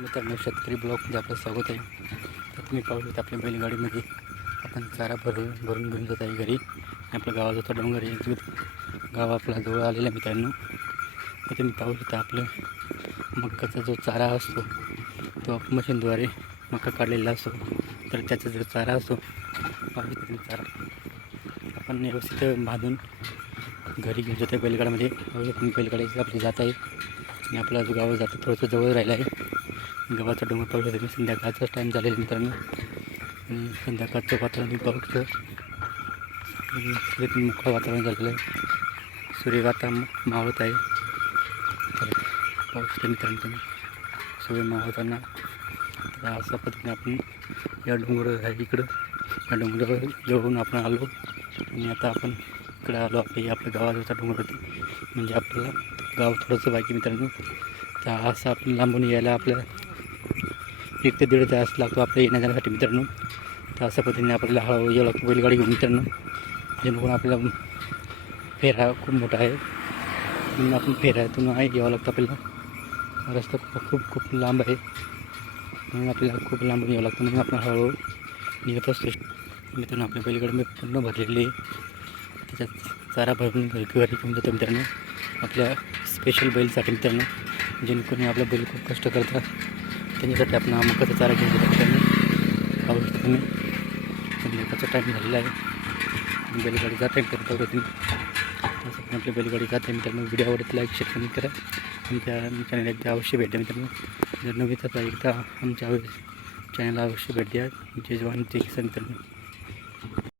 मित्रांनो शेतकरी ब्लॉकमध्ये आपलं स्वागत आहे. तर तुम्ही पाहू शकता आपल्या बैलगाडीमध्ये आपण चारा भरून भरून घेऊन जात आहे घरी. आणि आपल्या गावाचा डोंगर आहे. दूध गाव आपला जवळ आलेला आहे मित्रांनो. तर तुम्ही पाहू शकता आपलं मक्काचा जो चारा असतो तो मशीनद्वारे मका काढलेला असतो. तर त्याचा जो चारा असतो पाहू चारा. आपण व्यवस्थित बांधून घरी घेऊन जातो बैलगाड्यामध्ये पाहू तुम्ही बैलगाडी आपली जात आहे. आणि आपला जो गाव जातो थोडंसं जवळ राहिलं आहे. गव्हाचा डोंगर पाहू शकतो तुम्ही संध्याकाळचा टाईम झालेला आहे मित्रांनो. आणि संध्याकाळचं वातावरण तुम्ही पाहू शकतो मोकळं वातावरण झालेलं आहे. सूर्य आता मावळत आहे. तर पाहू शकतो मित्रांनो. तुम्ही सूर्य मावळताना तर अशा पद्धतीने आपण या डोंगर आहे इकडं. या डोंगरावर जवळून आपण आलो. आणि आता आपण इकडं आलो आपल्या आपल्या गावाजवळचा डोंगर होती म्हणजे आपल्याला गाव थोडंसं बाकी मित्रांनो. तर असं आपण लांबून यायला आपल्या एक ते दीड तास लागतो आपल्या येण्या जाण्यासाठी मित्रांनो. तर अशा पद्धतीने आपल्याला हळूहळू यावं लागतो बैलगाडी घेऊन मित्रांनो. जेणेकरून आपल्याला फेरा खूप मोठा आहे. म्हणून आपण फेऱ्यातून आहे यावं लागतं आपल्याला. रस्ता खूप खूप खूप लांब आहे. म्हणून आपल्याला खूप लांबून यावं लागतं. म्हणून आपण हळूहळू निघत असतो. मित्रांनो आपल्या बैलगाडी मी पूर्ण भरलेली आहे. त्याच्यात चारा भरून घरी घरी घेऊन जातो मित्रांनो. आपल्या स्पेशल बैलसाठी मित्रांनो. जेणेकरून आपला बैल खूप कष्ट करतात त्यांच्यासाठी आपण मकाचा चारा घेऊन जातो मित्रांनो पाहू शकता तुम्ही संध्याकाळचा टाईम झालेला आहे. बैलगाडीचा टाईम करत पाहू तुम्ही असं पण आपली बैलगाडी जाते आहे मित्रांनो. व्हिडिओ आवडत लाईक शेअर कमी करा. आणि त्या चॅनल एकदा अवश्य भेट द्या मित्रांनो. जर नवीन तर एकदा आमच्या चॅनलला अवश्य भेट द्या. जय जवान जय किसान मित्रांनो.